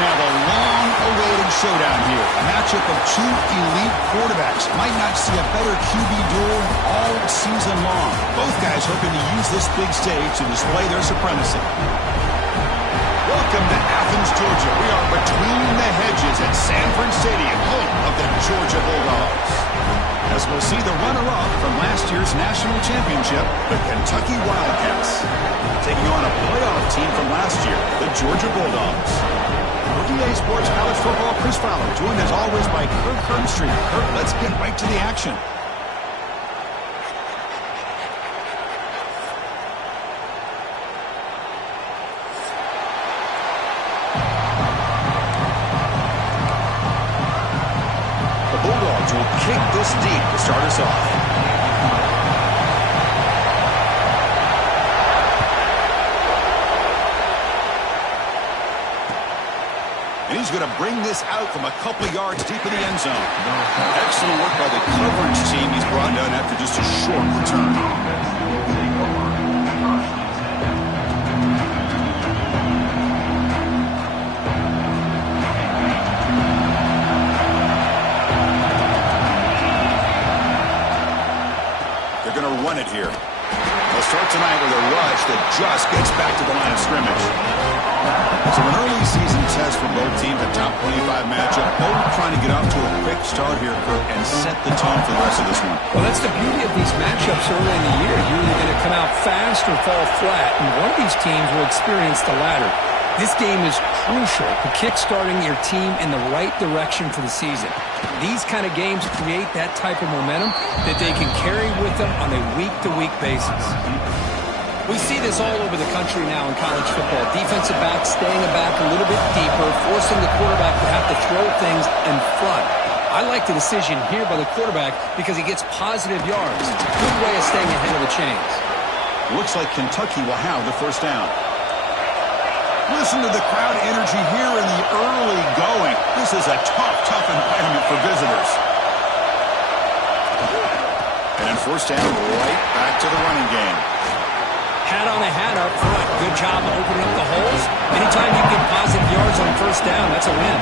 have a long-awaited showdown here. A matchup of two elite quarterbacks. Might not see a better QB duel all season long. Both guys hoping to use this big stage to display their supremacy. Welcome to Athens, Georgia. We are between the hedges at Sanford Stadium, home of the Georgia Bulldogs. As we'll see the runner-up from last year's national championship, the Kentucky Wildcats, taking on a playoff team from last year, the Georgia Bulldogs. For EA Sports College Football, Chris Fowler, joined as always by Kirk Herbstreit. Kirk, let's get right to the action. Will kick this deep to start us off. And he's going to bring this out from a couple of yards deep in the end zone. Excellent work by the coverage team. He's brought down after just a short return. Run it here. They'll start tonight with a rush that just gets back to the line of scrimmage. So an early season test for both teams, a top 25 matchup. Both trying to get off to a quick start here, Kirk, and set the tone for the rest of this one. Well, that's the beauty of these matchups early in the year. You're either going to come out fast or fall flat, and one of these teams will experience the latter. This game is crucial to kick-starting your team in the right direction for the season. These kind of games create that type of momentum that they can carry with them on a week-to-week basis. We see this all over the country now in college football. Defensive backs staying back a little bit deeper, forcing the quarterback to have to throw things in front. I like the decision here by the quarterback because he gets positive yards. It's a good way of staying ahead of the chains. Looks like Kentucky will have the first down. Listen to the crowd energy here in the early going. This is a tough environment for visitors. And then first down, right back to the running game. Hat on a hat up front. Good job opening up the holes. Anytime you get positive yards on first down, that's a win.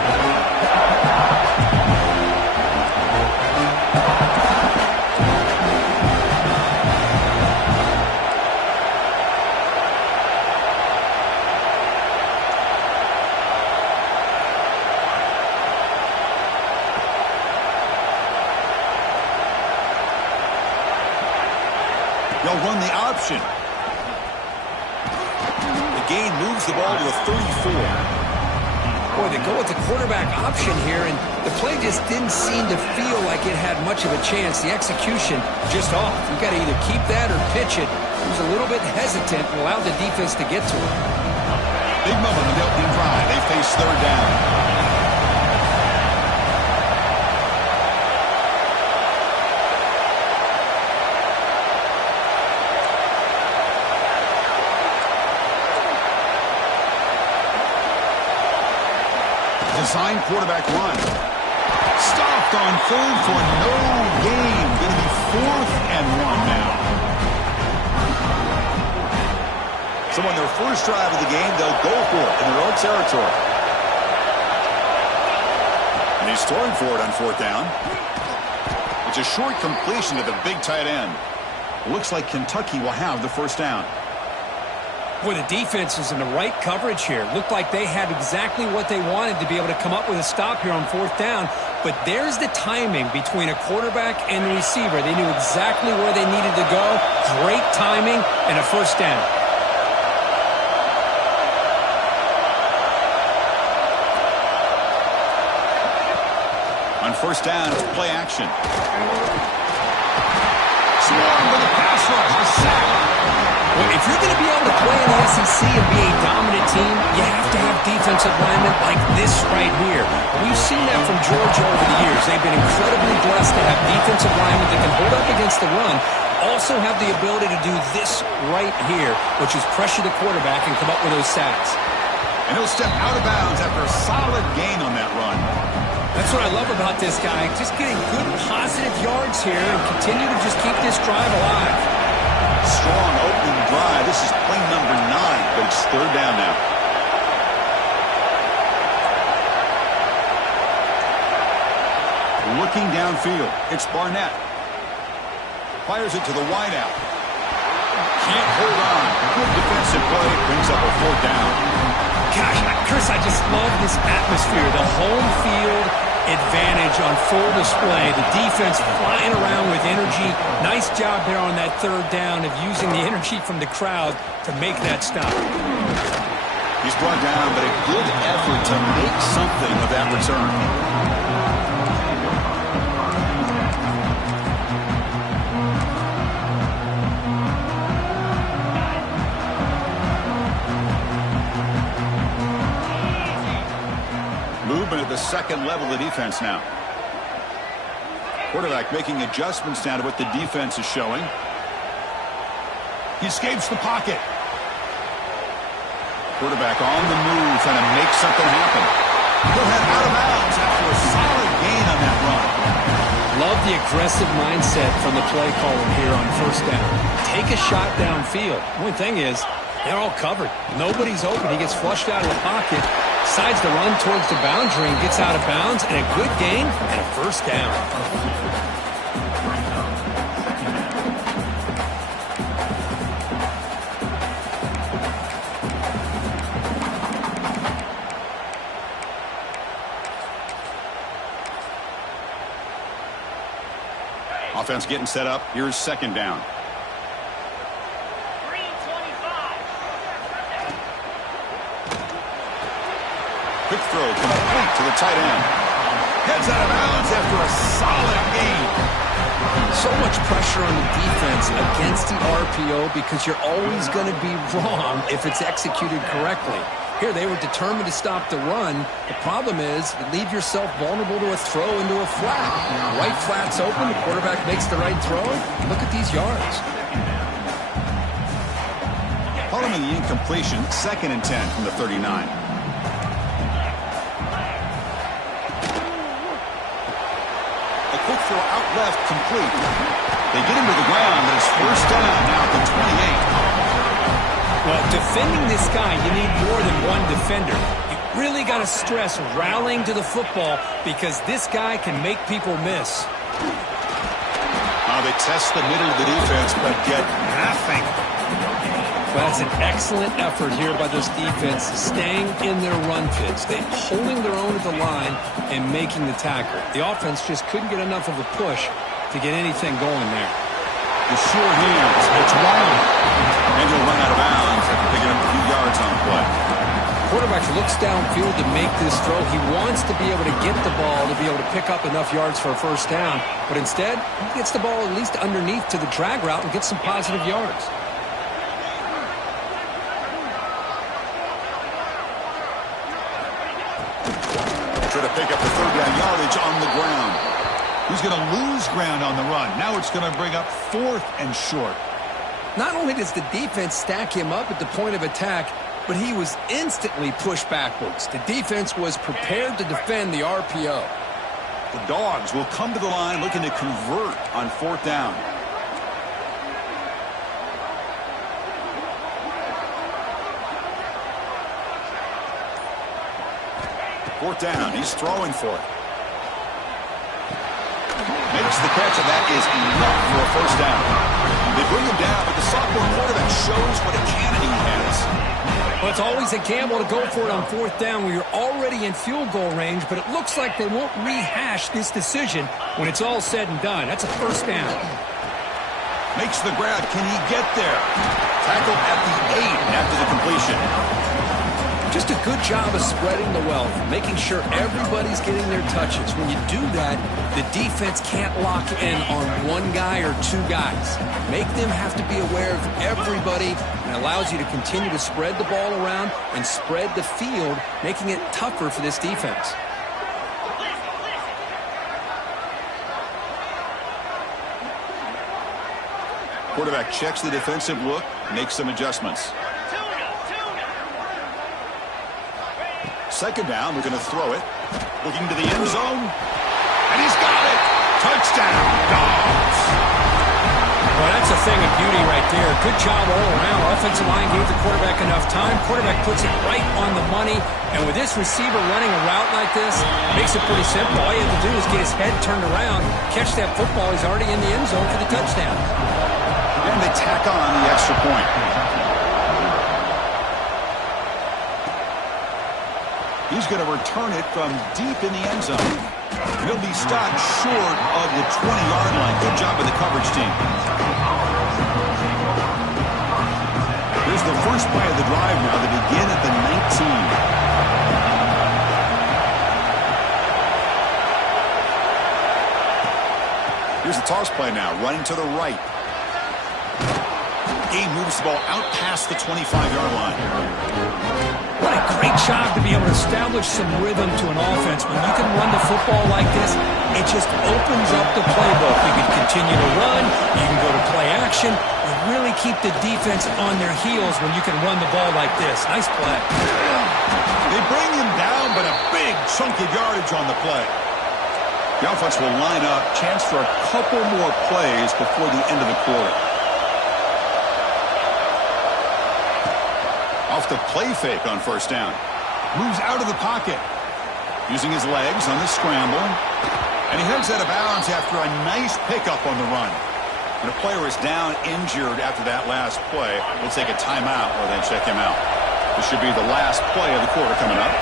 They'll run the option. The gain moves the ball to the 34. Boy, they go with the quarterback option here, and the play just didn't seem to feel like it had much of a chance. The execution just off. You got to either keep that or pitch it. He was a little bit hesitant and allowed the defense to get to him. Big moment on the opening drive. They face third down. Designed quarterback run. Stopped on third for no gain. Going to be 4th and 1 now. So on their first drive of the game, they'll go for it in their own territory. And he's throwing for it on 4th down. It's a short completion to the big tight end. Looks like Kentucky will have the first down. Boy, the defense is in the right coverage here. Looked like they had exactly what they wanted to be able to come up with a stop here on 4th down. But there's the timing between a quarterback and the receiver. They knew exactly where they needed to go. Great timing and a first down. On first down, it's play action. Swarm with a pass rush, a sack. Well, if you're going to be able to play in the SEC and be a dominant team, you have to have defensive linemen like this right here. We've seen that from Georgia over the years. They've been incredibly blessed to have defensive linemen that can hold up against the run, also have the ability to do this right here, which is pressure the quarterback and come up with those sacks. And he'll step out of bounds after a solid gain on that run. That's what I love about this guy. Just getting good positive yards here and continue to just keep this drive alive. Strong opening drive. This is play number 9, but it's third down now. Looking downfield. It's Barnett. Fires it to the wideout. Can't hold on. Good defensive play. Brings up a 4th down. Gosh, Chris, I just love this atmosphere. The home field advantage on full display. The defense flying around with energy. Nice job there on that 3rd down of using the energy from the crowd to make that stop. He's brought down, but a good effort to make something of that return. Movement at the second level of the defense now. Quarterback making adjustments now to what the defense is showing. He escapes the pocket. Quarterback on the move, trying to make something happen. He'll head out of bounds after a solid gain on that run. Love the aggressive mindset from the play caller here on 1st down. Take a shot downfield. One thing is, they're all covered. Nobody's open. He gets flushed out of the pocket, decides to run towards the boundary and gets out of bounds, and a good gain and a 1st down. Offense getting set up. Here's 2nd down. Quick throw complete to the tight end. Heads out of bounds after a solid gain. So much pressure on the defense against the RPO because you're always going to be wrong if it's executed correctly. Here they were determined to stop the run. The problem is you leave yourself vulnerable to a throw into a flat. Right flat's open. The quarterback makes the right throw. Look at these yards. Following the incompletion, 2nd and 10 from the 39. A quick throw out left, complete. They get him to the ground, but it's 1st down now at the 28. Well, defending this guy, you need more than one defender. You really got to stress rallying to the football because this guy can make people miss. They test the middle of the defense, but get nothing. Well, that's an excellent effort here by this defense, staying in their run fits. They're holding their own at the line and making the tackle. The offense just couldn't get enough of a push to get anything going there. The sure hands. It's Riley. And he'll run out of bounds after picking up a few yards on the play. Quarterback looks downfield to make this throw. He wants to be able to get the ball to be able to pick up enough yards for a 1st down. But instead, he gets the ball at least underneath to the drag route and gets some positive yards. Try to pick up the 3rd down yardage on the ground. He's going to lose ground on the run. Now it's going to bring up 4th and short. Not only does the defense stack him up at the point of attack, but he was instantly pushed backwards. The defense was prepared to defend the RPO. The Dogs will come to the line looking to convert on 4th down. Fourth down. He's throwing for it. Makes the catch, and that is enough for a 1st down. They bring him down, but the sophomore quarterback shows what a cannon he has. Well, it's always a gamble to go for it on 4th down where you're already in field goal range, but it looks like they won't rehash this decision when it's all said and done. That's a 1st down. Makes the grab. Can he get there? Tackle at the 8 after the completion. Just a good job of spreading the wealth, making sure everybody's getting their touches. When you do that, the defense can't lock in on one guy or 2 guys. Make them have to be aware of everybody, and allows you to continue to spread the ball around and spread the field, making it tougher for this defense. Quarterback checks the defensive look, makes some adjustments. 2nd down, we're going to throw it. Looking to the end zone. And he's got it. Touchdown, Dogs. Well, that's a thing of beauty right there. Good job all around. Offensive line gave the quarterback enough time. Quarterback puts it right on the money. And with this receiver running a route like this, makes it pretty simple. All you have to do is get his head turned around, catch that football. He's already in the end zone for the touchdown. And they tack on the extra point. He's going to return it from deep in the end zone. He'll be stopped short of the 20-yard line. Good job by the coverage team. Here's the first play of the drive now. They begin at the 19. Here's the toss play now, running to the right. Game moves the ball out past the 25-yard line. What a great job to be able to establish some rhythm to an offense. When you can run the football like this, it just opens up the playbook. You can continue to run, you can go to play action, and really keep the defense on their heels when you can run the ball like this. Nice play. They bring him down, but a big chunk of yardage on the play. The offense will line up, chance for a couple more plays before the end of the quarter. Off the play fake on first down. Moves out of the pocket. Using his legs on the scramble. And he heads out of bounds after a nice pickup on the run. When a player is down injured after that last play, we'll take a timeout or then check him out. This should be the last play of the quarter coming up.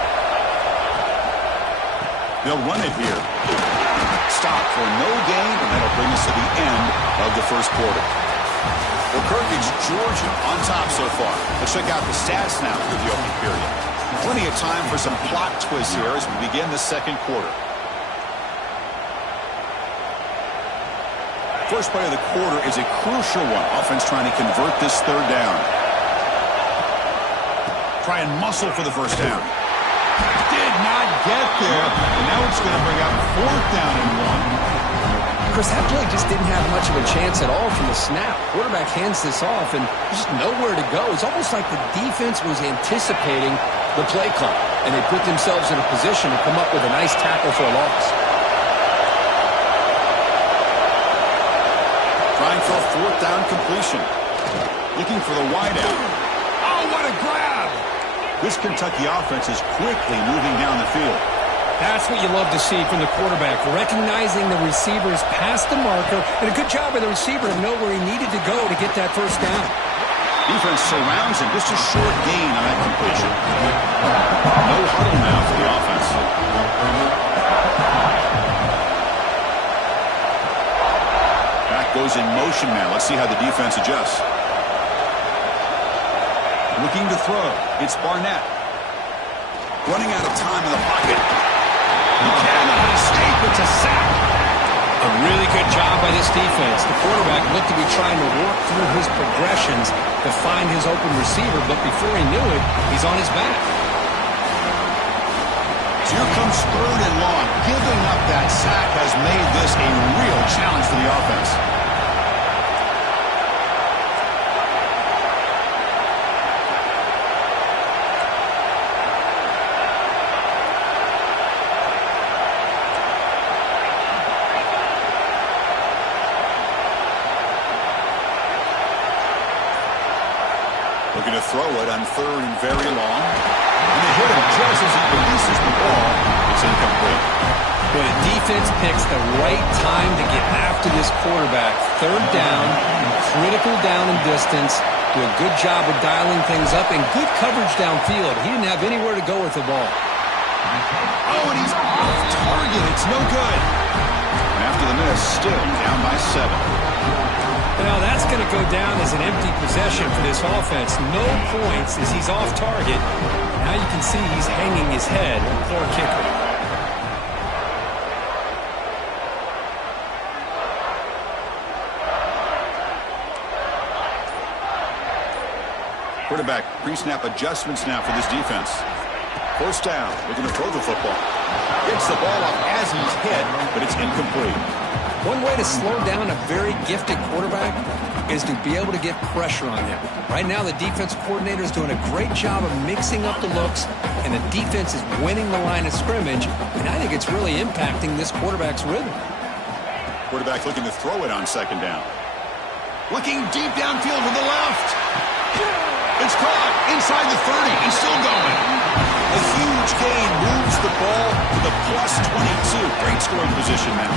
They'll run it here. Stop for no gain, and that'll bring us to the end of the first quarter. Well, Kirk's Georgia on top so far. Let's check out the stats now through the opening period. Plenty of time for some plot twists here as we begin the second quarter. First play of the quarter is a crucial one. Offense trying to convert this third down. Try and muscle for the first down. Did not get there. And now it's going to bring up fourth down and 1. Chris, that play just didn't have much of a chance at all from the snap. Quarterback hands this off, and there's just nowhere to go. It's almost like the defense was anticipating the play clock, and they put themselves in a position to come up with a nice tackle for a loss. Trying for a fourth down completion. Looking for the wideout. Oh, what a grab! This Kentucky offense is quickly moving down the field. That's what you love to see from the quarterback, recognizing the receivers past the marker, and a good job by the receiver to know where he needed to go to get that first down. Defense surrounds him, just a short gain on that completion. No huddle now for the offense. Back goes in motion now. Let's see how the defense adjusts. Looking to throw. It's Barnett. Running out of time in the pocket. He cannot escape. It's a sack. A really good job by this defense. The quarterback looked to be trying to work through his progressions to find his open receiver, but before he knew it, he's on his back. So here comes third and long. Giving up that sack has made this a real challenge for the offense. Looking to throw it on third and very long. And they hit him just as he releases the ball. It's incomplete. But the defense picks the right time to get after this quarterback. Third down, critical down and distance. Do a good job of dialing things up and good coverage downfield. He didn't have anywhere to go with the ball. Oh, and he's off target. It's no good. And after the miss, still down by 7. Well, that's going to go down as an empty possession for this offense. No points as he's off target. Now you can see he's hanging his head. Poor kicker. Quarterback pre-snap adjustments now for this defense. First down. Looking to throw the football. Gets the ball up as he's hit, but it's incomplete. One way to slow down a very gifted quarterback is to be able to get pressure on him. Right now, the defense coordinator is doing a great job of mixing up the looks, and the defense is winning the line of scrimmage, and I think it's really impacting this quarterback's rhythm. Quarterback looking to throw it on second down. Looking deep downfield to the left. It's caught inside the 30. He's still going. A huge gain moves the ball to the +22. Great scoring position now.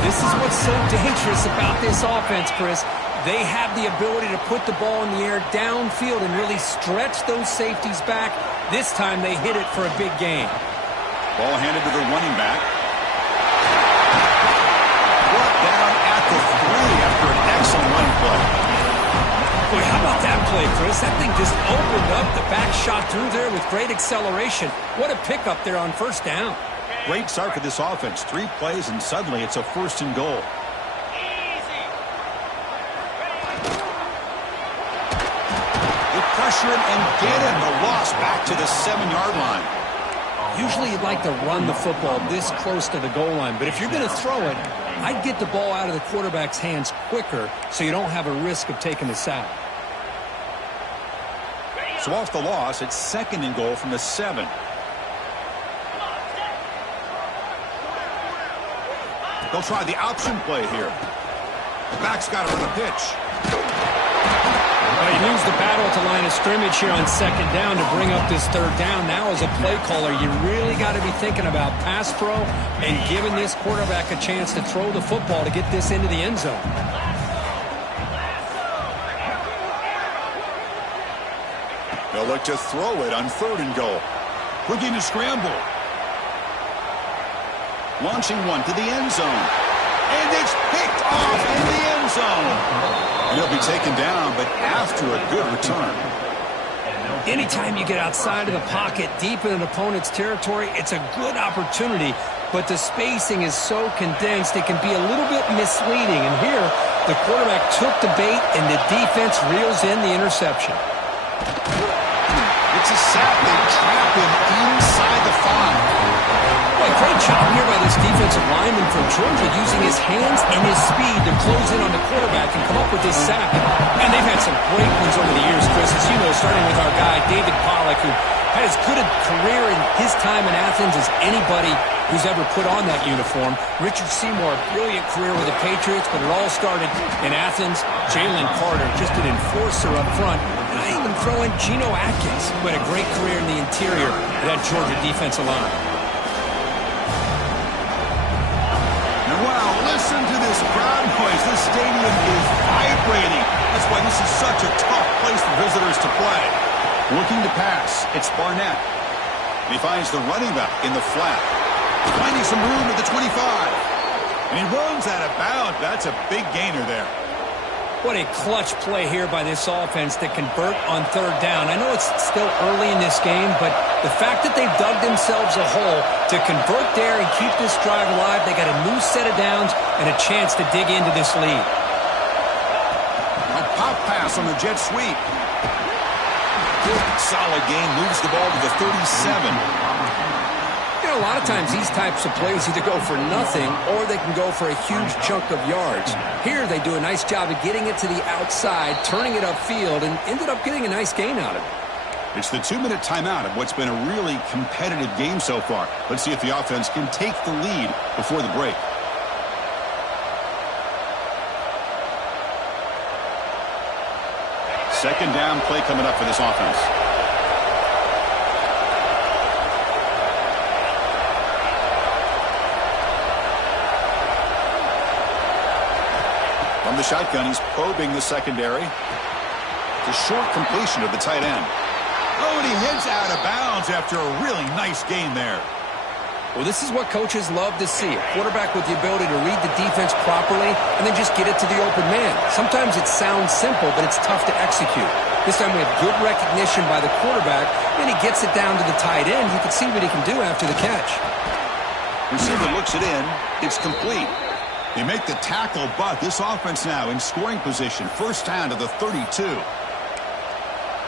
This is what's so dangerous about this offense, Chris. They have the ability to put the ball in the air downfield and really stretch those safeties back. This time they hit it for a big gain. Ball handed to the running back. Brought down at the 3 after an excellent running play. Boy, how about that play, Chris? That thing just opened up. The back shot through there with great acceleration. What a pickup there on first down. Great start for this offense. 3 plays, and suddenly it's a 1st and goal. They pressure him and get him. The loss back to the 7-yard line. Usually you'd like to run the football this close to the goal line, but if you're going to throw it, I'd get the ball out of the quarterback's hands quicker so you don't have a risk of taking the sack. So off the loss, it's 2nd and goal from the 7. They'll try the option play here. The back's got to run a pitch. Well, you lose the battle at the line of scrimmage here on 2nd down to bring up this 3rd down. Now as a play caller, you really got to be thinking about pass pro and giving this quarterback a chance to throw the football to get this into the end zone. They'll look to throw it on 3rd and goal. Looking to scramble. Launching one to the end zone. And it's picked off in the end zone. And he'll be taken down, but after a good return. Anytime you get outside of the pocket, deep in an opponent's territory, it's a good opportunity. But the spacing is so condensed, it can be a little bit misleading. And here, the quarterback took the bait, and the defense reels in the interception. It's a sack. They trap him inside the 5. Well, great job here by this defensive lineman from Georgia using his hands and his speed to close in on the quarterback and come up with this sack. And they've had some great ones over the years, Chris, as you know, starting with our guy, David Pollack, who had as good a career in his time in Athens as anybody who's ever put on that uniform. Richard Seymour, a brilliant career with the Patriots, but it all started in Athens. Jalen Carter, just an enforcer up front. And I even throw in Geno Atkins, who had a great career in the interior of that Georgia defensive line. And wow, listen to this crowd noise. This stadium is vibrating. That's why this is such a tough place for visitors to play. Looking to pass, it's Barnett. He finds the running back in the flat. Finding some room at the 25. And he runs out of bounds. That's a big gainer there. What a clutch play here by this offense to convert on 3rd down. I know it's still early in this game, but the fact that they've dug themselves a hole to convert there and keep this drive alive, they got a new set of downs and a chance to dig into this lead. A pop pass on the jet sweep. Good solid gain, moves the ball to the 37. You know, a lot of times these types of plays either go for nothing or they can go for a huge chunk of yards. Here they do a nice job of getting it to the outside, turning it upfield, and ended up getting a nice gain out of it. It's the 2-minute timeout of what's been a really competitive game so far. Let's see if the offense can take the lead before the break. Second down play coming up for this offense. From the shotgun, he's probing the secondary. It's a short completion of the tight end. Oh, and he heads out of bounds after a really nice gain there. Well, this is what coaches love to see. A quarterback with the ability to read the defense properly and then just get it to the open man. Sometimes it sounds simple, but it's tough to execute. This time we have good recognition by the quarterback, and he gets it down to the tight end. You can see what he can do after the catch. Receiver looks it in. It's complete. They make the tackle, but this offense now in scoring position. First down to the 32.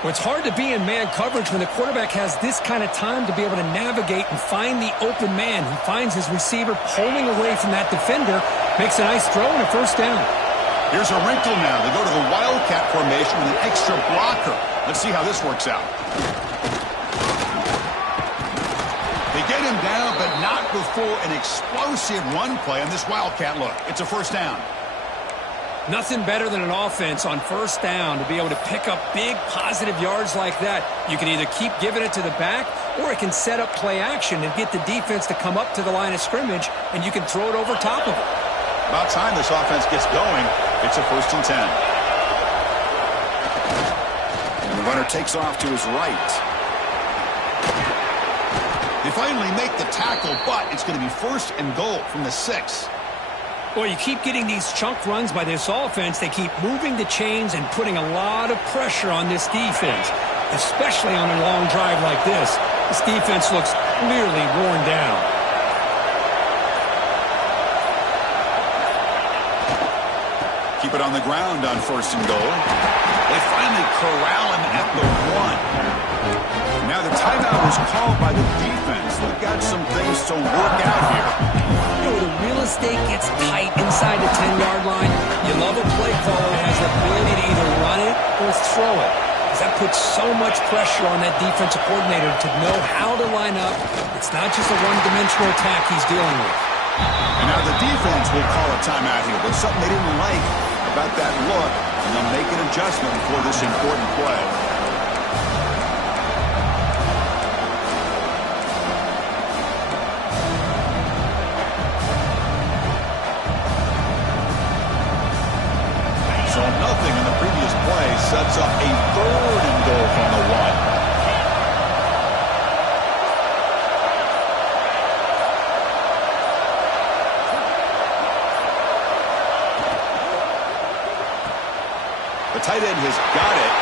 Well, it's hard to be in man coverage when the quarterback has this kind of time to be able to navigate and find the open man. He finds his receiver pulling away from that defender, makes a nice throw and a first down. Here's a wrinkle now. They go to the Wildcat formation with an extra blocker. Let's see how this works out. They get him down, but not before an explosive run play on this Wildcat look. It's a first down. Nothing better than an offense on first down to be able to pick up big positive yards like that. You can either keep giving it to the back, or it can set up play action and get the defense to come up to the line of scrimmage, and you can throw it over top of it. About time this offense gets going. It's a 1st and 10. And the runner takes off to his right. They finally make the tackle, but it's going to be 1st and goal from the 6. Well, you keep getting these chunk runs by this offense. They keep moving the chains and putting a lot of pressure on this defense, especially on a long drive like this. This defense looks clearly worn down. Keep it on the ground on 1st and goal. They finally corral him at the 1. Now the timeout was called by the defense. They've got some things to work out here. You know, the real estate gets tight inside the 10-yard line. You love a play caller that has the ability to either run it or throw it, because that puts so much pressure on that defensive coordinator to know how to line up. It's not just a one-dimensional attack he's dealing with. And now the defense will call a timeout here. There's something they didn't like about that look, and they'll make an adjustment for this important play. So nothing in the previous play sets up a 3rd and goal from the 1. The tight end has got it,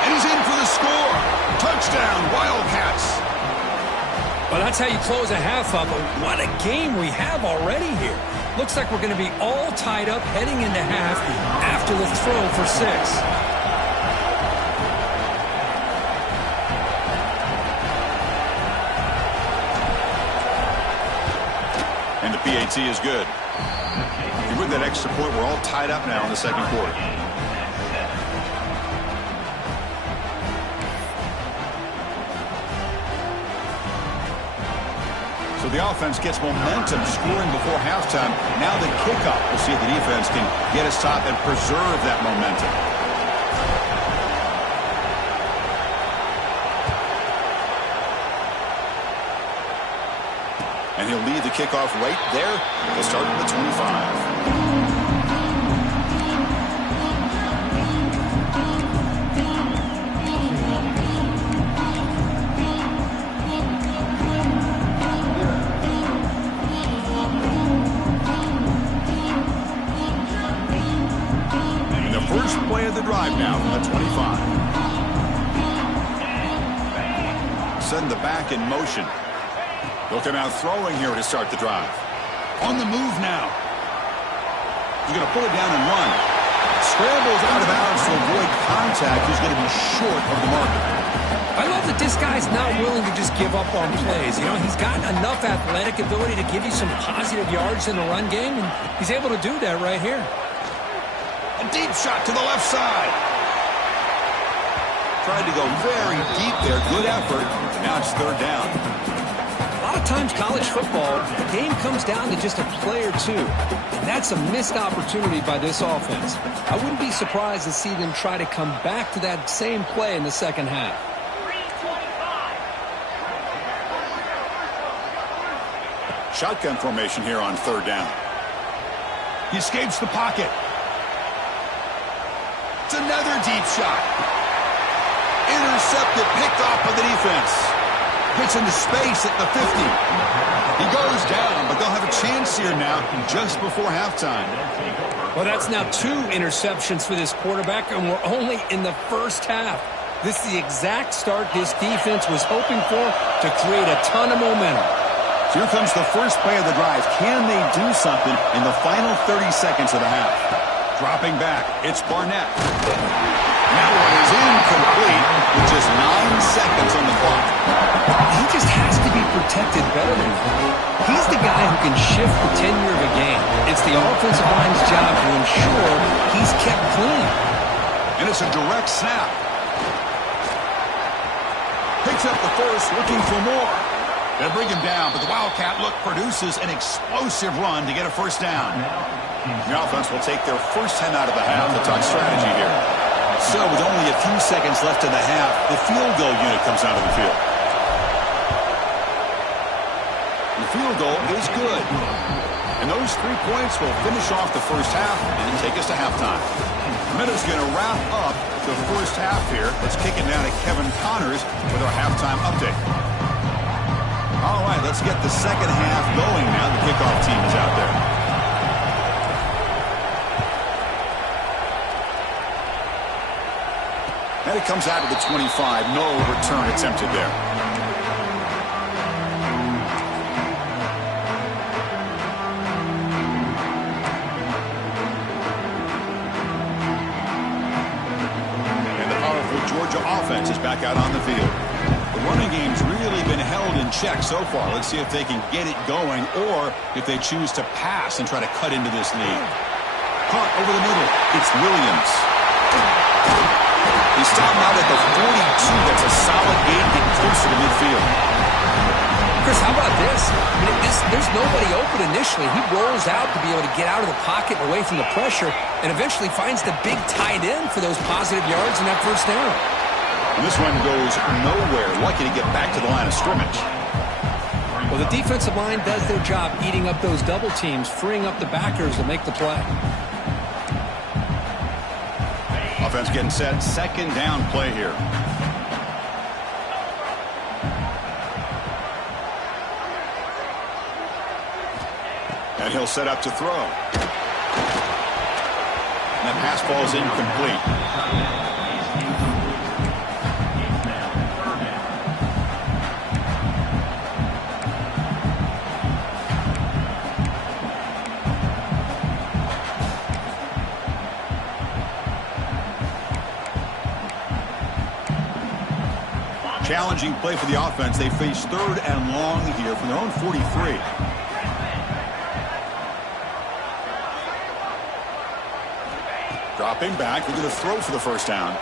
and he's in for the score. Touchdown, Wildcats. Well, that's how you close a half up. But what a game we have already here. Looks like we're going to be all tied up heading into half after the throw for 6. And the PAT is good. With that extra point, we're all tied up now in the 2nd quarter. So the offense gets momentum scoring before halftime. Now the kickoff. We'll see if the defense can get us top and preserve that momentum. And he'll lead the kickoff right there. He'll start at the 25. Play of the drive now from the 25. Send the back in motion. They'll come out throwing here to start the drive. On the move now. He's going to pull it down and run. Scrambles out of bounds to avoid contact. He's going to be short of the marker. I love that this guy's not willing to just give up on plays. You know, he's got enough athletic ability to give you some positive yards in the run game, and he's able to do that right here. A deep shot to the left side. Tried to go very deep there. Good effort. Now it's 3rd down. A lot of times college football, the game comes down to just a play or two. And that's a missed opportunity by this offense. I wouldn't be surprised to see them try to come back to that same play in the 2nd half. Shotgun formation here on 3rd down. He escapes the pocket. It's another deep shot. Intercepted, picked off by the defense. Gets into space at the 50. He goes down, but they'll have a chance here now just before halftime. Well, that's now 2 interceptions for this quarterback, and we're only in the 1st half. This is the exact start this defense was hoping for to create a ton of momentum. So here comes the first play of the drive. Can they do something in the final 30 seconds of the half? Dropping back, it's Barnett. That one is incomplete with just 9 seconds on the clock. He just has to be protected better than that. He's the guy who can shift the tenure of a game. It's the offensive line's job to ensure he's kept clean. And it's a direct snap. Picks up the first, looking for more. They bring him down, but the Wildcat look produces an explosive run to get a first down. The offense will take their first time out of the half to talk strategy here. So with only a few seconds left in the half, the field goal unit comes out of the field. The field goal is good. And those 3 points will finish off the first half and take us to halftime. Minutes going to wrap up the first half here. Let's kick it down to Kevin Connors with our halftime update. All right, let's get the second half going now. The kickoff team is out there. And it comes out of the 25. No return attempted there. And the powerful Georgia offense is back out on the field. The running game's really been held in check so far. Let's see if they can get it going or if they choose to pass and try to cut into this lead. Caught over the middle. It's Williams. He's stopped out at the 42. That's a solid gain getting closer to midfield. Chris, how about this? I mean, there's nobody open initially. He rolls out to be able to get out of the pocket and away from the pressure and eventually finds the big tight end for those positive yards in that first down. And this one goes nowhere. Lucky to get back to the line of scrimmage. Well, the defensive line does their job eating up those double teams, freeing up the backers to make the play. Offense getting set. Second down play here. And he'll set up to throw. And that pass ball is incomplete. Challenging play for the offense. They face third and long here from their own 43. Dropping back. They're going to throw for the first down.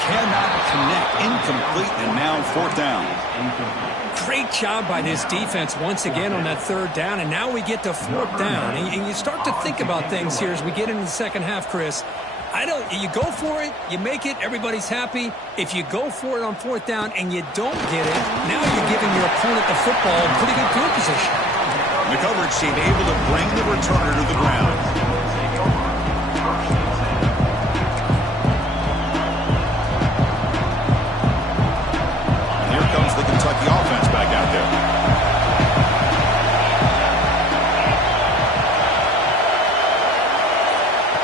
Cannot connect. Incomplete, and now fourth down. Great job by this defense once again on that third down, and now we get to fourth down. And you start to think about things here as we get into the second half, Chris. You go for it, you make it, everybody's happy. If you go for it on fourth down and you don't get it, now you're giving your opponent the football in pretty good field position. The coverage team able to bring the returner to the ground. And here comes the Kentucky offense back out there.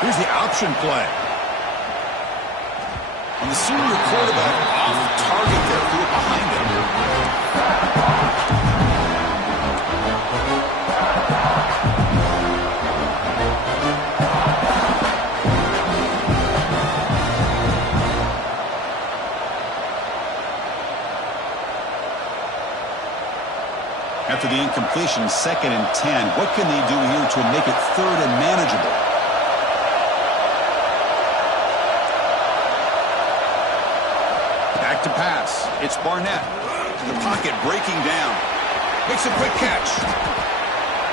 Here's the option play. And the senior quarterback off target there, threw it behind him. After the incompletion, 2nd and 10. What can they do here to make it third and manageable? To pass. It's Barnett. The pocket breaking down. Makes a quick catch.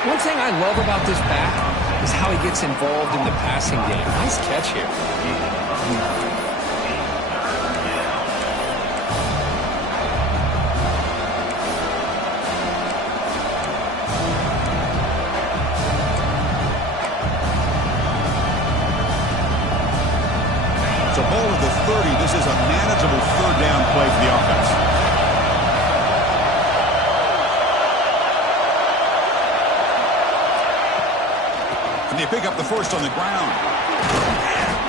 One thing I love about this back is how he gets involved in the passing game. Nice catch here. It's a ball at the 30. This is a manageable third down play for the offense. And they pick up the first on the ground.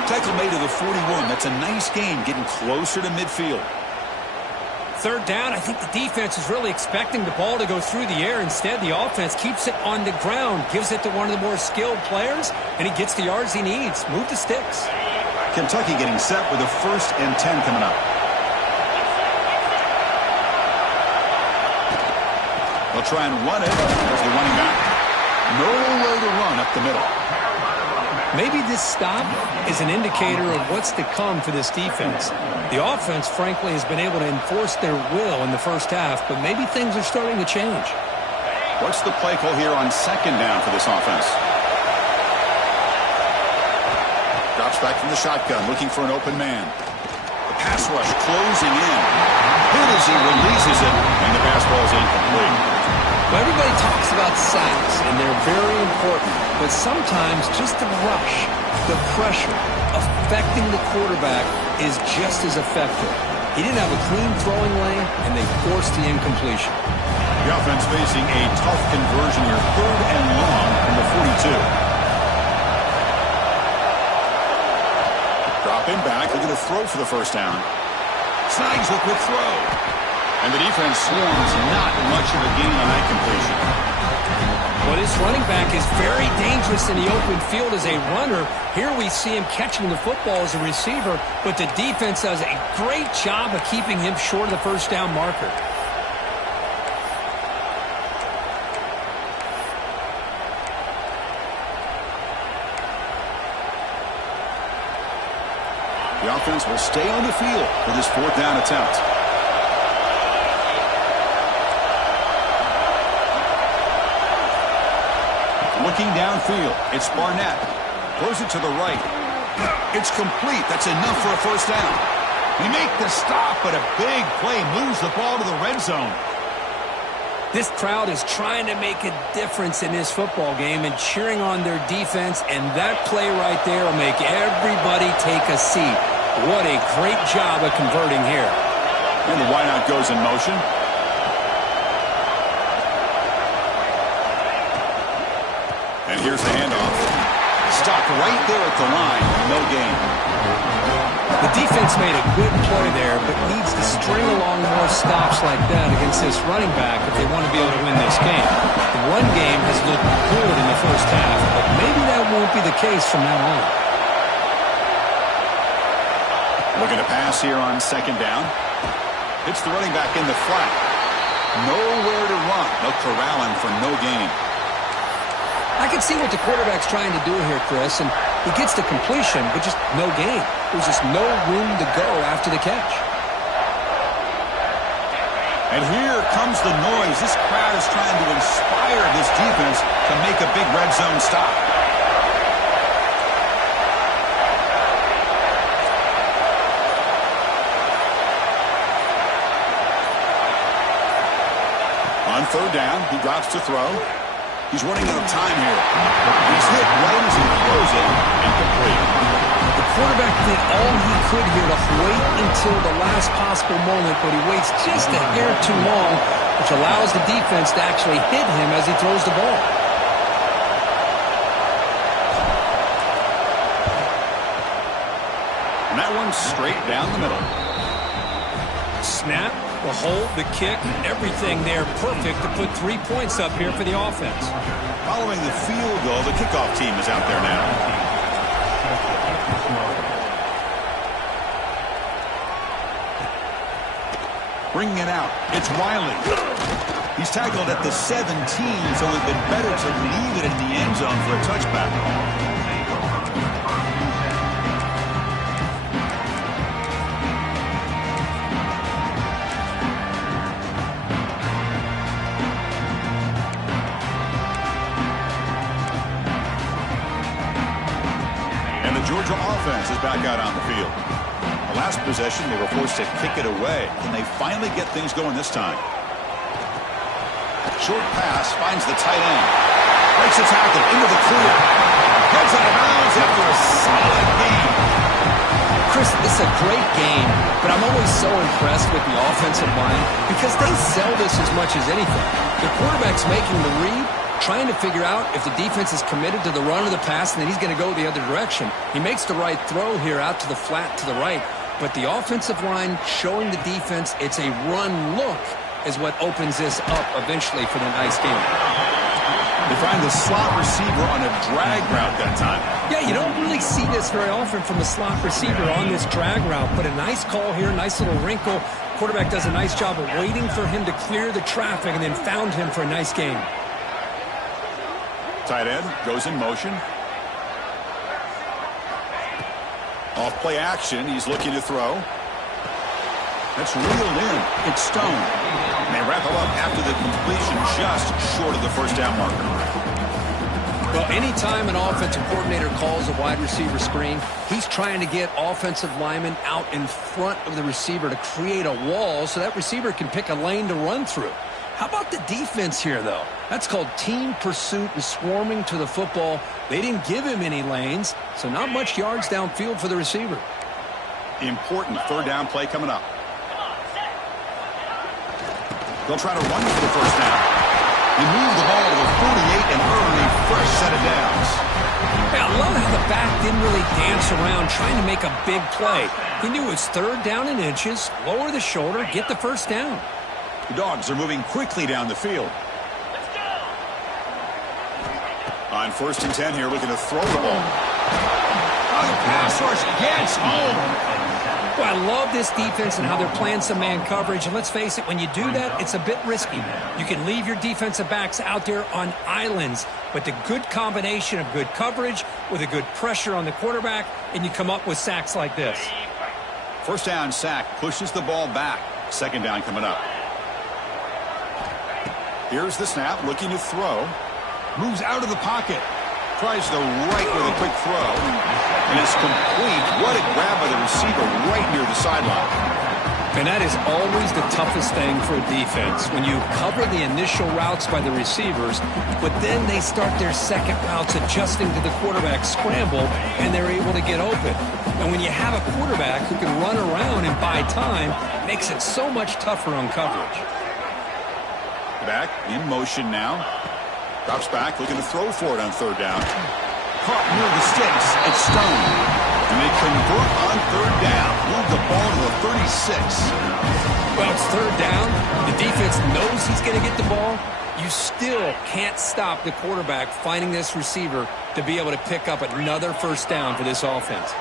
Tackle made to the 41. That's a nice gain, getting closer to midfield. Third down, I think the defense is really expecting the ball to go through the air. Instead, the offense keeps it on the ground, gives it to one of the more skilled players, and he gets the yards he needs. Move the sticks. Kentucky getting set with a 1st and 10 coming up. They'll try and run it. There's the running back. Nowhere to run up the middle. Maybe this stop is an indicator of what's to come for this defense. The offense, frankly, has been able to enforce their will in the first half, but maybe things are starting to change. What's the play call here on second down for this offense? Drops back from the shotgun, looking for an open man. The pass rush closing in. Hit as he releases it, and the pass ball is incomplete. Well, everybody talks about sacks, and they're very important. But sometimes just the rush, the pressure, affecting the quarterback is just as effective. He didn't have a clean throwing lane, and they forced the incompletion. The offense facing a tough conversion here, 3rd and long from the 42. Dropping back, looking to throw for the first down. Snags a quick throw. And the defense swarms not much of a gain on that completion. Well, this running back is very dangerous in the open field as a runner. Here we see him catching the football as a receiver, but the defense does a great job of keeping him short of the first down marker. The offense will stay on the field for this 4th down attempt. Looking downfield, it's Barnett. Throws it to the right. It's complete. That's enough for a first down. They make the stop, but a big play moves the ball to the red zone. This crowd is trying to make a difference in this football game and cheering on their defense, and that play right there will make everybody take a seat. What a great job of converting here. And the wideout goes in motion. And here's the handoff. Stopped right there at the line. No gain. The defense made a good play there, but needs to string along more stops like that against this running back if they want to be able to win this game. The run game has looked good in the first half, but maybe that won't be the case from now on. Looking to pass here on second down. Hits the running back in the flat. Nowhere to run. They'll corral him for no gain. I can see what the quarterback's trying to do here, Chris, and he gets the completion, but just no gain. There's just no room to go after the catch. And here comes the noise. This crowd is trying to inspire this defense to make a big red zone stop. On 3rd down, he drops to throw. He's running out of time here. He's hit right as he throws it. Incomplete. The quarterback did all he could here to wait until the last possible moment, but he waits just a hair too long, which allows the defense to actually hit him as he throws the ball. And that one's straight down the middle. Snap, the hold, the kick, everything there perfect to put 3 points up here for the offense. Following the field goal, the kickoff team is out there now. Bringing it out, it's Wiley. He's tackled at the 17, so it would have been better to leave it in the end zone for a touchback. Georgia offense is back out on the field. The last possession, they were forced to kick it away. Can they finally get things going this time? Short pass finds the tight end. Breaks a tackle into the clear. Heads out of bounds after a solid game. Chris, this is a great game, but I'm always so impressed with the offensive line because they sell this as much as anything. The quarterback's making the read, trying to figure out if the defense is committed to the run or the pass, and then he's going to go the other direction. He makes the right throw here out to the flat to the right, but the offensive line showing the defense it's a run look is what opens this up eventually for the nice game. They find the slot receiver on a drag route that time. Yeah, you don't really see this very often from a slot receiver on this drag route, but a nice call here, nice little wrinkle. Quarterback does a nice job of waiting for him to clear the traffic and then found him for a nice game. Tight end goes in motion. Off play action. He's looking to throw. That's reeled in. It's Stone. And they wrap him up after the completion just short of the first down marker. Well, anytime an offensive coordinator calls a wide receiver screen, he's trying to get offensive linemen out in front of the receiver to create a wall so that receiver can pick a lane to run through. How about the defense here, though? That's called team pursuit and swarming to the football. They didn't give him any lanes, so not much yards downfield for the receiver. Important third down play coming up. They'll try to run for the first down. They move the ball to the 48 and earn a fresh set of downs. I love how the back didn't really dance around trying to make a big play. He knew it was third down in inches, lower the shoulder, get the first down. The Dogs are moving quickly down the field. On 1st and 10 here, looking to throw the ball. Oh, the pass rush gets home. Well, I love this defense and how they're playing some man coverage. And let's face it, when you do that, it's a bit risky. You can leave your defensive backs out there on islands, but the good combination of good coverage with a good pressure on the quarterback, and you come up with sacks like this. First down sack pushes the ball back. Second down coming up. Here's the snap, looking to throw. Moves out of the pocket. Tries the right with a quick throw. And it's complete. What a grab by the receiver right near the sideline. And that is always the toughest thing for a defense, when you cover the initial routes by the receivers, but then they start their second routes adjusting to the quarterback scramble, and they're able to get open. And when you have a quarterback who can run around and buy time, it makes it so much tougher on coverage. Back in motion now. Drops back, looking to throw for it on third down. Caught near the sticks. It's Stone. And they convert on third down. Move the ball to the 36. Well, it's third down. The defense knows he's going to get the ball. You still can't stop the quarterback finding this receiver to be able to pick up another first down for this offense.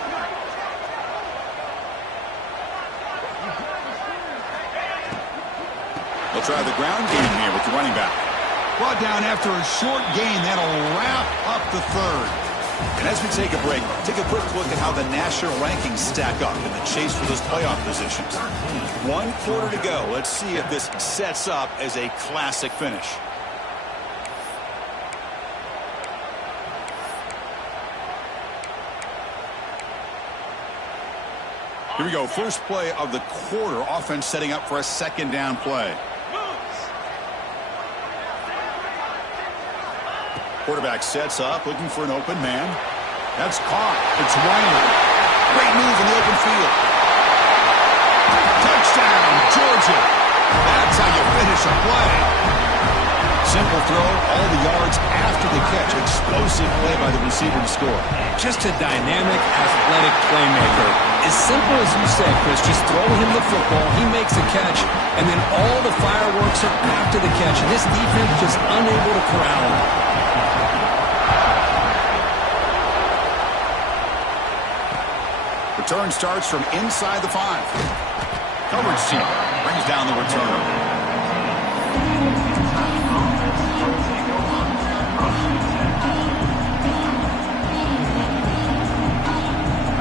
They'll try the ground game here with the running back. Brought down after a short gain. That'll wrap up the third. And as we take a break, take a quick look at how the national rankings stack up in the chase for those playoff positions. 1 quarter to go. Let's see if this sets up as a classic finish. Here we go. First play of the quarter. Offense setting up for a second down play. Quarterback sets up, looking for an open man. That's caught. It's Weiler. Great move in the open field. Touchdown, Georgia. That's how you finish a play. Simple throw, all the yards after the catch. Explosive play by the receiver to score. Just a dynamic, athletic playmaker. As simple as you said, Chris, just throw him the football, he makes a catch, and then all the fireworks are after the catch. And this defense just unable to corral him. Return starts from inside the 5. Coverage team brings down the return.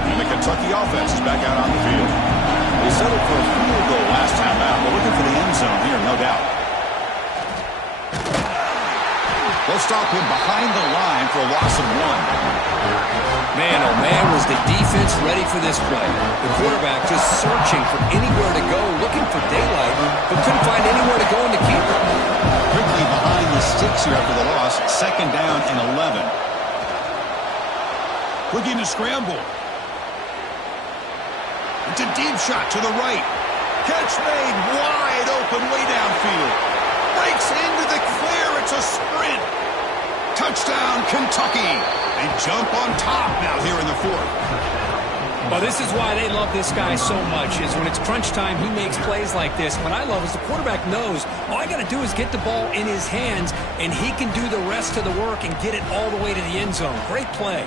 And the Kentucky offense is back out on the field. They settled for a field goal last time out. They're looking for the end zone here, no doubt. They'll stop him behind the line for a loss of 1. Man, oh man, was the defense ready for this play. The quarterback just searching for anywhere to go, looking for daylight, but couldn't find anywhere to go in the keeper. Quickly behind the sticks here after the loss. Second down and 11. Looking to scramble. It's a deep shot to the right. Catch made wide open way downfield. Breaks into the clear. It's a sprint. Touchdown, Kentucky. They jump on top now here in the 4th. Well, this is why they love this guy so much, is when it's crunch time, he makes plays like this. What I love is the quarterback knows all I got to do is get the ball in his hands, and he can do the rest of the work and get it all the way to the end zone. Great play.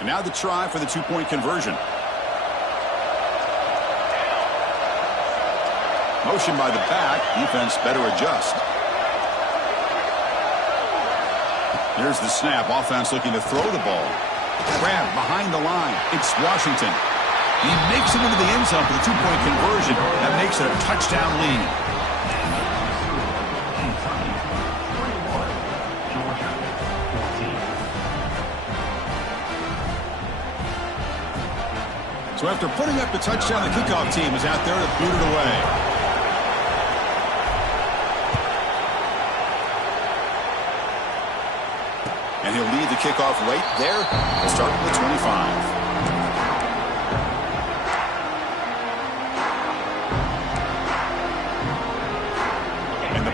And now the try for the 2-point conversion. Motion by the back. Defense better adjust. Here's the snap. Offense looking to throw the ball. Grab behind the line. It's Washington. He makes it into the end zone for the two-point conversion. That makes it a touchdown lead. So after putting up the touchdown, the kickoff team is out there to boot it away. And he'll lead the kickoff right there. We'll start with the 25.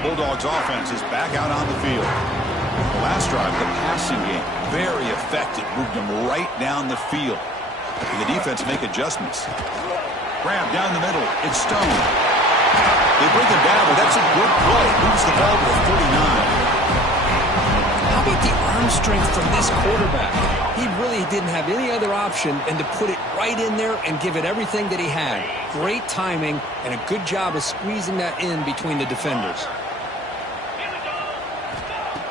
Bulldogs offense is back out on the field. The last drive, the passing game, very effective. Moved them right down the field. And the defense make adjustments. Grab down the middle. It's Stone. They bring him down, but that's a good play. Moves the ball to the 49. How about the arm strength from this quarterback? He really didn't have any other option than to put it right in there and give it everything that he had. Great timing and a good job of squeezing that in between the defenders.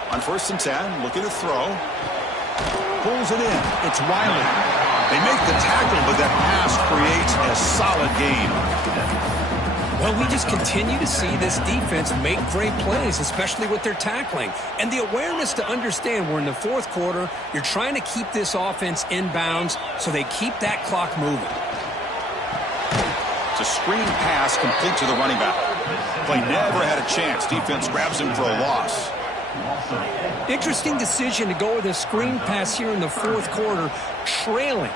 On 1st and 10, looking to throw. Pulls it in. It's Wiley. They make the tackle, but that pass creates a solid gain. Well, we just continue to see this defense make great plays, especially with their tackling. And the awareness to understand we're in the 4th quarter, you're trying to keep this offense in bounds so they keep that clock moving. It's a screen pass complete to the running back. Play never had a chance. Defense grabs him for a loss. Interesting decision to go with a screen pass here in the 4th quarter, trailing.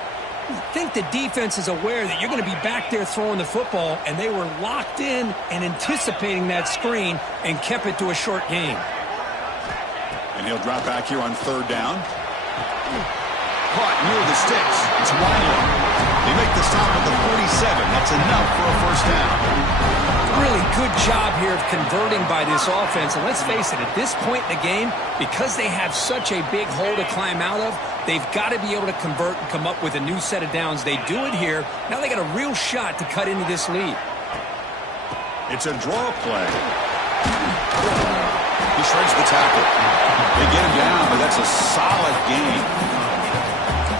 I think the defense is aware that you're going to be back there throwing the football, and they were locked in and anticipating that screen and kept it to a short gain. And he'll drop back here on 3rd down. Caught near the sticks. It's Wiley. They make the stop at the 47. That's enough for a 1st down. Really good job here of converting by this offense. And let's face it, at this point in the game, because they have such a big hole to climb out of, they've got to be able to convert and come up with a new set of downs. They do it here. Now they got a real shot to cut into this lead. It's a draw play. He shreds the tackle. They get him down, but that's a solid gain.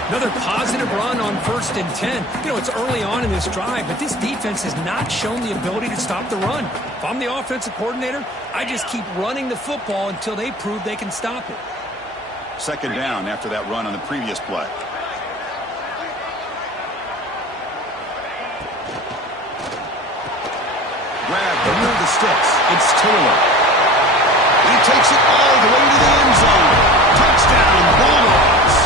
Another positive run on 1st and 10. You know, it's early on in this drive, but this defense has not shown the ability to stop the run. If I'm the offensive coordinator, I just keep running the football until they prove they can stop it. 2nd down after that run on the previous play. Grab near the sticks. It's Taylor. He takes it all the way to the end zone. Touchdown, Bulldogs.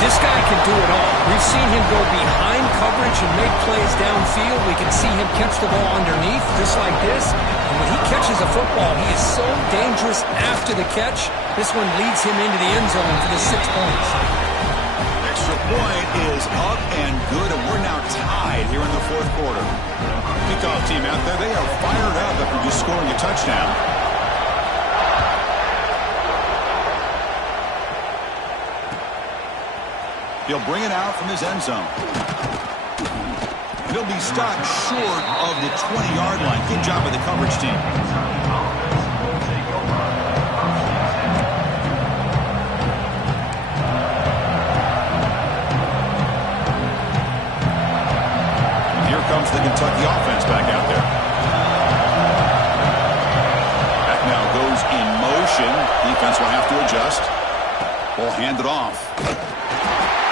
This guy can do it all. We've seen him go behind coverage and make plays downfield. We can see him catch the ball underneath, just like this. And when he catches a football, he is so dangerous after the catch. This one leads him into the end zone for the 6 points. Extra point is up and good, and we're now tied here in the 4th quarter. Kickoff team out there, they are fired up after just scoring a touchdown. He'll bring it out from his end zone. He'll be stopped short of the 20-yard line. Good job by the coverage team. And here comes the Kentucky offense back out there. Back now goes in motion. Defense will have to adjust. Ball handed off.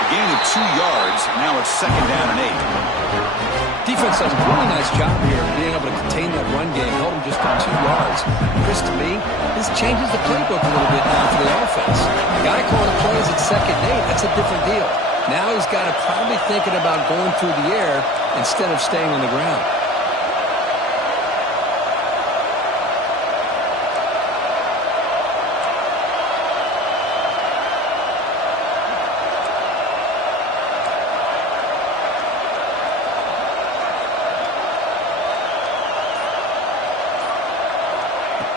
Gain of 2 yards. Now it's 2nd down and 8. Defense does a really nice job here of being able to contain that run game. Held him just on 2 yards. Chris, to me, this changes the playbook a little bit now for the offense. The guy calling plays at 2nd and 8, that's a different deal. Now he's got to probably thinking about going through the air instead of staying on the ground.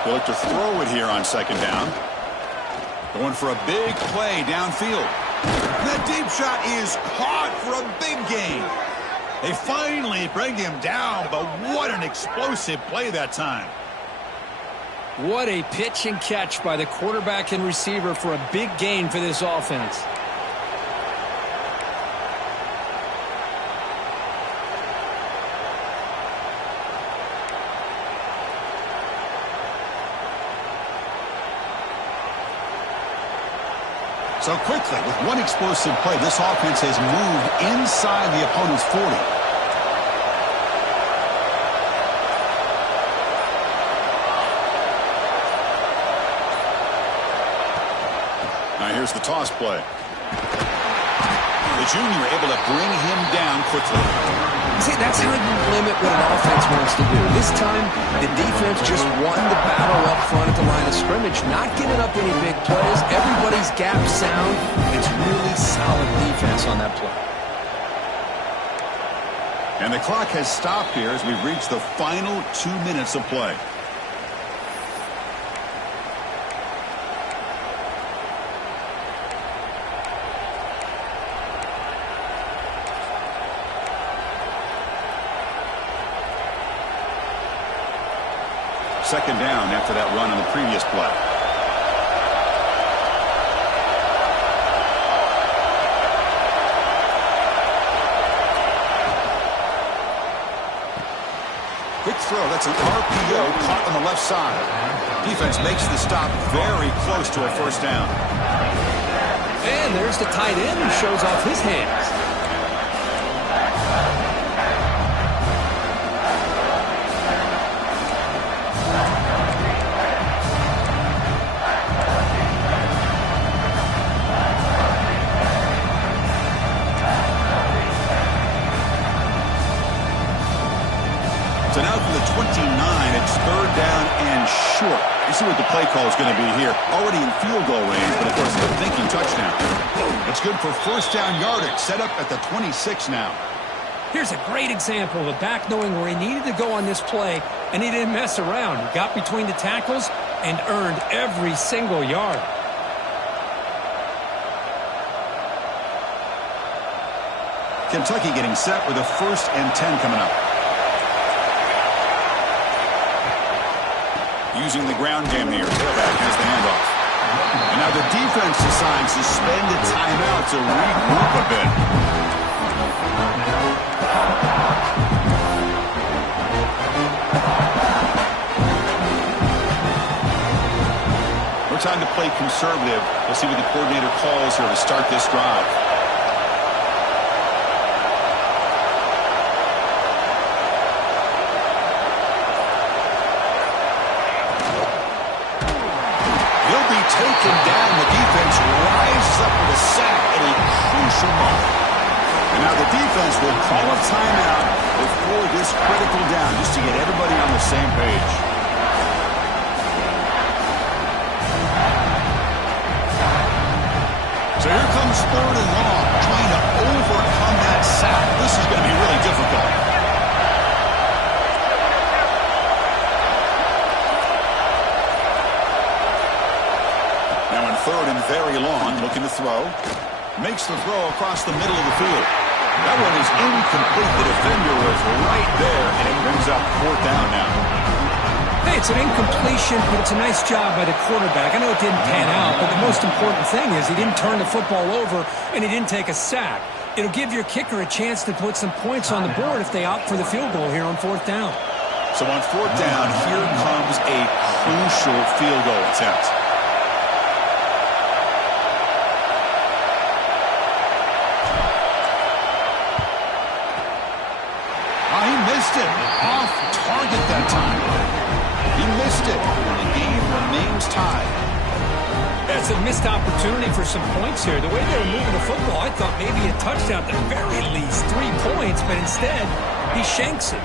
They look to throw it here on 2nd down. Going for a big play downfield. That deep shot is caught for a big gain. They finally bring him down, but what an explosive play that time. What a pitch and catch by the quarterback and receiver for a big gain for this offense. So quickly, with one explosive play, this offense has moved inside the opponent's 40. Now here's the toss play. The junior able to bring him down quickly. See, that's how you limit what an offense wants to do. This time, the defense just won the battle up front at the line of scrimmage, not giving up any big plays. Everybody's gap sound. It's really solid defense on that play. And the clock has stopped here as we've reached the final 2 minutes of play. Second down after that run on the previous play. Quick throw. That's an RPO caught on the left side. Defense makes the stop very close to a first down. And there's the tight end who shows off his hands. So now from the 29, it's third down and short. You see what the play call is going to be here. Already in field goal range, but of course it's a thinking touchdown. It's good for first down yardage. Set up at the 26 now. Here's a great example of a back knowing where he needed to go on this play, and he didn't mess around. He got between the tackles and earned every single yard. Kentucky getting set with a 1st and 10 coming up. Using the ground game here. Tailback has the handoff. And now the defense decides to spend a timeout to regroup a bit. No time to play conservative. We'll see what the coordinator calls here to start this drive. Taken down. The defense rises up with a sack at a crucial moment. And now the defense will call a timeout before this critical down just to get everybody on the same page. So here comes third and long, trying to overcome that sack. This is going to be really difficult. Third and very long, looking to throw. Makes the throw across the middle of the field. That one is incomplete. The defender was right there, and it brings up fourth down now. Hey, it's an incompletion, but it's a nice job by the quarterback. I know it didn't pan out, but the most important thing is he didn't turn the football over, and he didn't take a sack. It'll give your kicker a chance to put some points on the board if they opt for the field goal here on fourth down. So on fourth down, here comes a crucial field goal attempt. Off target that time. He missed it, and the game remains tied. That's a missed opportunity for some points here. The way they were moving the football, I thought maybe a touchdown at the very least, 3 points, but instead, he shanks it.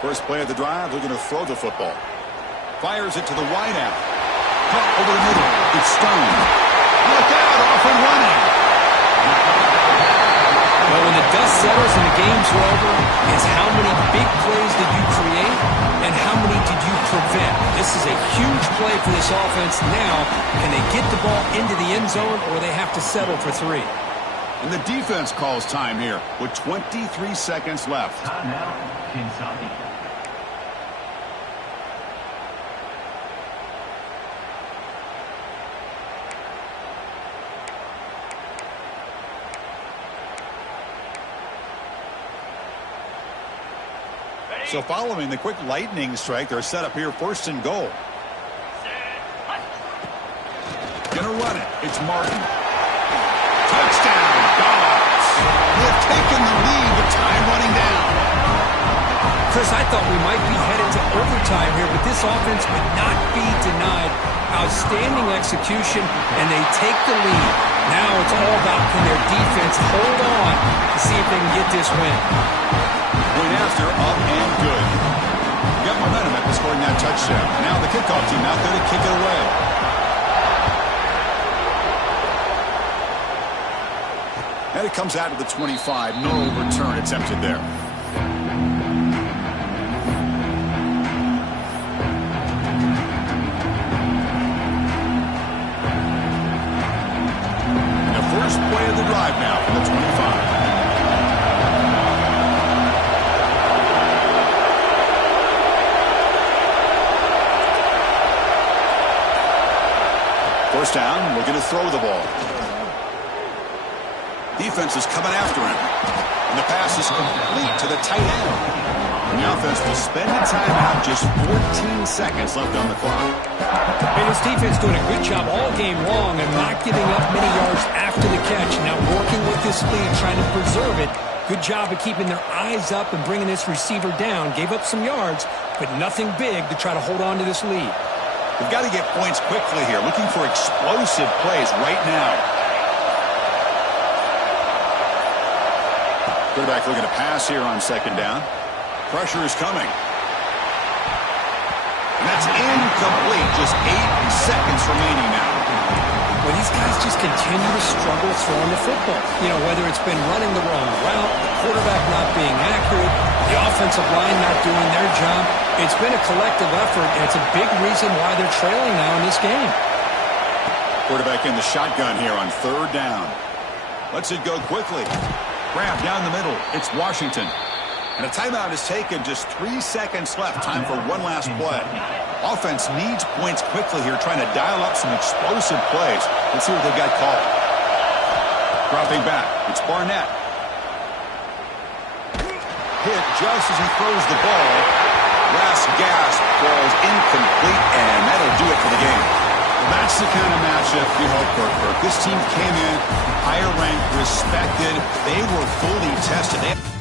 First play of the drive, looking to throw the football. Fires it to the wide out. Caught over the middle. It's Stone. Look out, off and running. Well, when the dust settles and the game's over, it's how many big plays did you create and how many did you prevent? This is a huge play for this offense now. Can they get the ball into the end zone or they have to settle for 3? And the defense calls time here with 23 seconds left. Now, Kentucky. So following the quick lightning strike, they're set up here first and goal. Gonna run it. It's Martin. Touchdown, Dogs. They've taken the lead with time running down. Chris, I thought we might be headed to overtime here, but this offense would not be denied. Outstanding execution, and they take the lead. Now it's all about can their defense hold on to see if they can get this win. Point after, up and good. Got momentum after scoring that touchdown. Now the kickoff team out there to kick it away. And it comes out to the 25. No return attempted there. The first play of the drive now from the 25. First down, looking to throw the ball. Defense is coming after him. And the pass is complete to the tight end. And the offense will spend a timeout, just 14 seconds left on the clock. And this defense doing a good job all game long and not giving up many yards after the catch. Now working with this lead, trying to preserve it. Good job of keeping their eyes up and bringing this receiver down. Gave up some yards, but nothing big to try to hold on to this lead. We've got to get points quickly here. Looking for explosive plays right now. Quarterback looking to pass here on second down. Pressure is coming. And that's incomplete. Just 8 seconds remaining now. Well, these guys just continue to struggle throwing the football. You know, whether it's been running the wrong route, the quarterback not being accurate, the offensive line not doing their job. It's been a collective effort, and it's a big reason why they're trailing now in this game. Quarterback in the shotgun here on third down. Lets it go quickly. Grab down the middle. It's Washington. And a timeout is taken. Just 3 seconds left. Time for one last play. Offense needs points quickly here, trying to dial up some explosive plays. Let's see what they've got called. Dropping back. It's Barnett. Hit just as he throws the ball. Last gasp falls incomplete, and that'll do it for the game. Well, that's the kind of matchup you hope for. This team came in higher ranked, respected. They were fully tested.